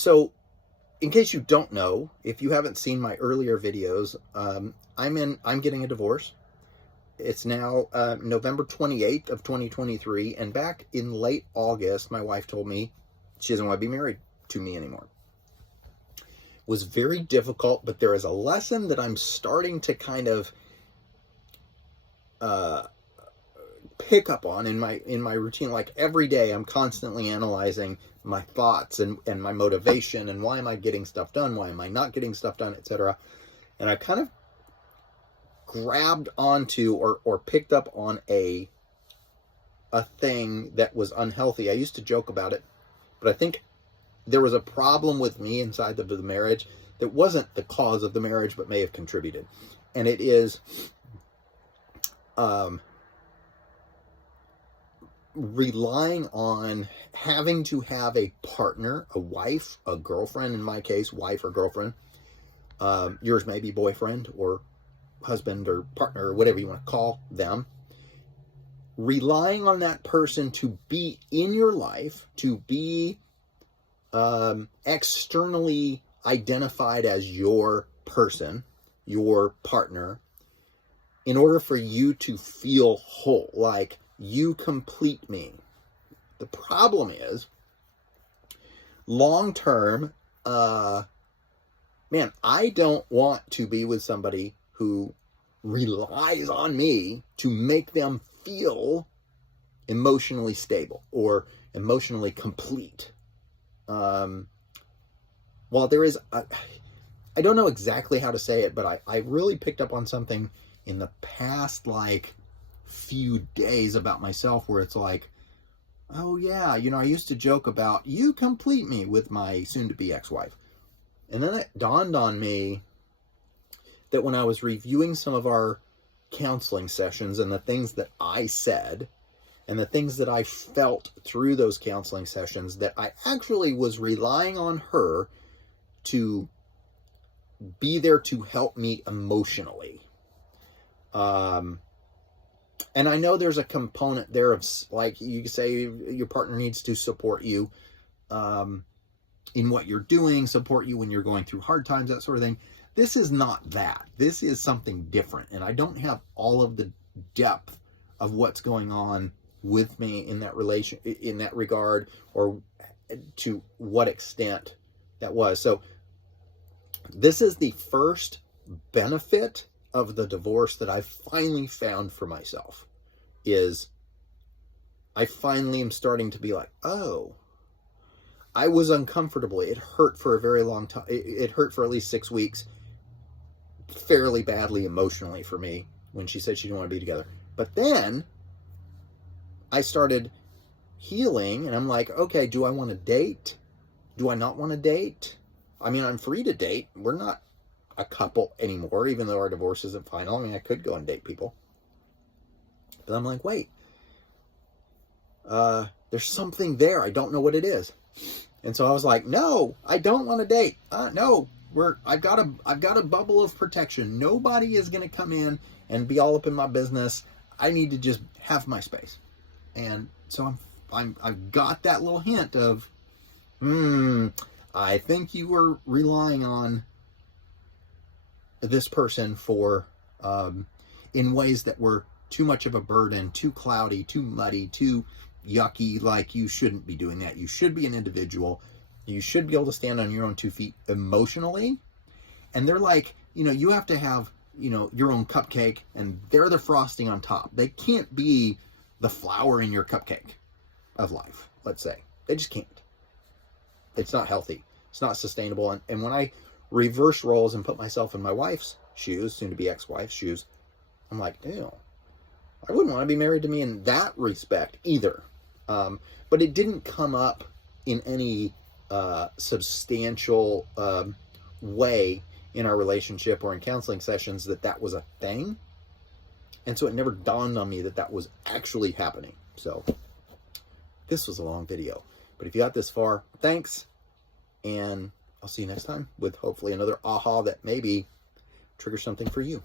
So in case you don't know, if you haven't seen my earlier videos, I'm getting a divorce. It's now November 28th of 2023, and back in late August, my wife told me she doesn't want to be married to me anymore. It was very difficult, but there is a lesson that I'm starting to kind of pick up on in my routine. Like every day, I'm constantly analyzing my thoughts and my motivation, and why am I getting stuff done? Why am I not getting stuff done, etc. And I kind of grabbed onto or picked up on a thing that was unhealthy. I used to joke about it, but I think there was a problem with me inside of the marriage that wasn't the cause of the marriage, but may have contributed. And it is relying on having to have a partner, a wife, a girlfriend, in my case, wife or girlfriend. Yours may be boyfriend or husband or partner or whatever you want to call them. Relying on that person to be in your life, to be externally identified as your person, your partner, in order for you to feel whole, like you complete me. The problem is, long term, man, I don't want to be with somebody who relies on me to make them feel emotionally stable or emotionally complete. While there is, I don't know exactly how to say it, but I really picked up on something in the past, like, few days about myself where it's like, oh yeah, I used to joke about, you complete me, with my soon-to-be ex-wife. And then it dawned on me that when I was reviewing some of our counseling sessions and the things that I said and the things that I felt through those counseling sessions, that I actually was relying on her to be there to help me emotionally. And I know there's a component there of, like, you say your partner needs to support you in what you're doing, support you when you're going through hard times, that sort of thing. This is not that. This is something different. And I don't have all of the depth of what's going on with me in that in that regard, or to what extent that was. So this is the first benefit of the divorce that I finally found for myself, is I finally am starting to be like, oh, I was uncomfortable. It hurt for a very long time. It hurt for at least 6 weeks, fairly badly emotionally for me, when she said she didn't want to be together. But then I started healing, and I'm like, okay, do I want to date? Do I not want to date? I mean, I'm free to date. We're not a couple anymore, even though our divorce isn't final. I mean, I could go and date people. But I'm like, wait, there's something there. I don't know what it is. And so I was like, no, I don't want to date. No, I've got a bubble of protection. Nobody is going to come in and be all up in my business. I need to just have my space. And so I've got that little hint of, I think you were relying on this person for, in ways that were too much of a burden, too cloudy, too muddy, too yucky. Like, you shouldn't be doing that. You should be an individual. You should be able to stand on your own 2 feet emotionally. And they're like, you have to have, your own cupcake, and they're the frosting on top. They can't be the flour in your cupcake of life, let's say. They just can't. It's not healthy. It's not sustainable. And when I reverse roles and put myself in my wife's shoes, soon to be ex-wife's shoes, I'm like, ew, I wouldn't want to be married to me in that respect either. But it didn't come up in any substantial way in our relationship or in counseling sessions that was a thing. And so it never dawned on me that was actually happening. So this was a long video, but if you got this far, thanks. And I'll see you next time with hopefully another aha that maybe triggers something for you.